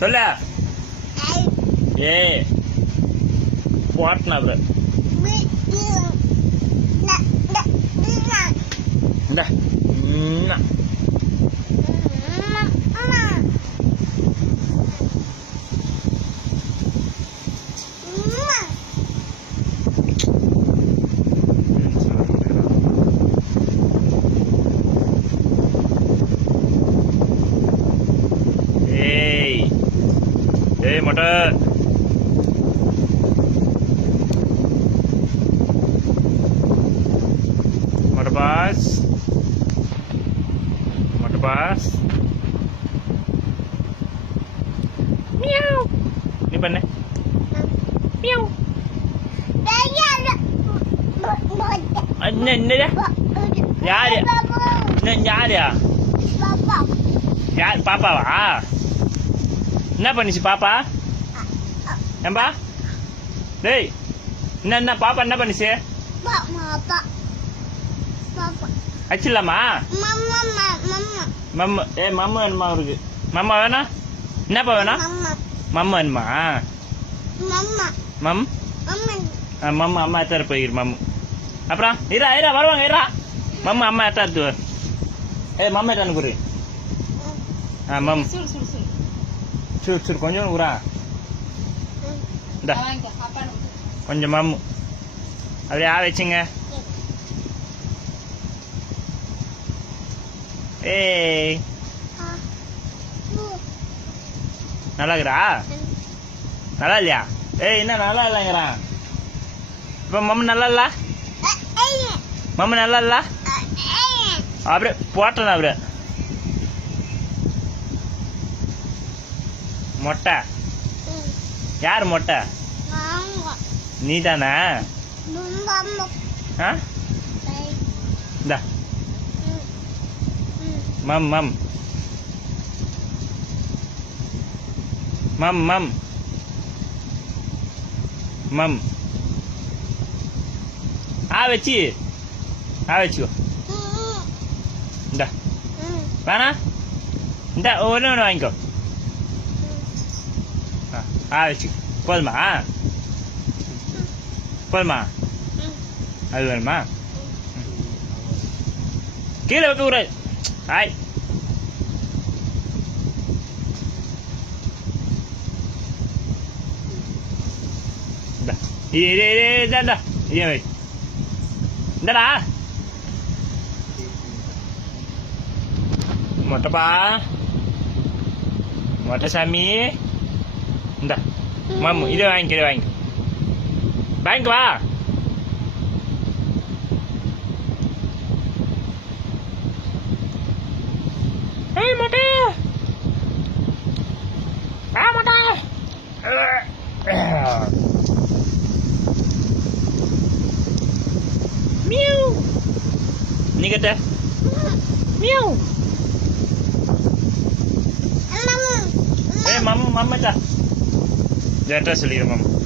சொல்ல ஏ போட்டனா ப்ரோ இந்த ஏய் மொட்டை மொட்டை பாஸ் மொட்டை பாஸ் மியாவ் நீ பண்ணு மியாவ் என்னடா யாரு யாரு யார் பாப்பாவா என்ன பண்ணிச்சு பாப்பா ஏம்பா டேய் என்ன பாப்பா என்ன பண்ணிச்சு அச்சிடலாமா மம்மு மம்மு வேணுமா அவருக்கு மம்மா வேணா என்னப்பா வேணா மம்மா வேணுமா மம் மம்மு அம்மா எத்தாரு போயிரு மம்மு அப்புறம் இரா வருவாங்க இரா மம்மு அம்மா எத்தாரு மம்மா எத்தானு குரு மம் சூர் கொஞ்சம் ஊரா இந்த கொஞ்சம் மம்மு அப்படியே வச்சுங்க ஏய் நல்லா இருக்கிறா நல்லா இல்லையா ஏய் என்ன நல்லா இல்லைங்கிறான் இப்ப மம்மு நல்லா இல்ல மம்மு நல்லா இல்ல அப்படியே போட்டேன் அப்படியே மொட்டை யார் மொட்டை நீ தானே மம் மம் மம் மம் மம் வச்சுக்கோ இந்தா வேணா இந்த ஒன்று வாங்கிக்கோ வச்சு போதுமா அது வேணுமா கீழே வைக்க கூடாது ஆய் ஏன் வை இந்தடா மொட்டைப்பா மொட்டை சாமி இந்த மம்மு இதை வாங்கிக்க பேங்க் வா ஏய் மொட்டை மொட்டை மியூ நீ கட்ட மியூ மம்மு மம்மட்டா ஜெட்டா சொல்லிடு மம்மு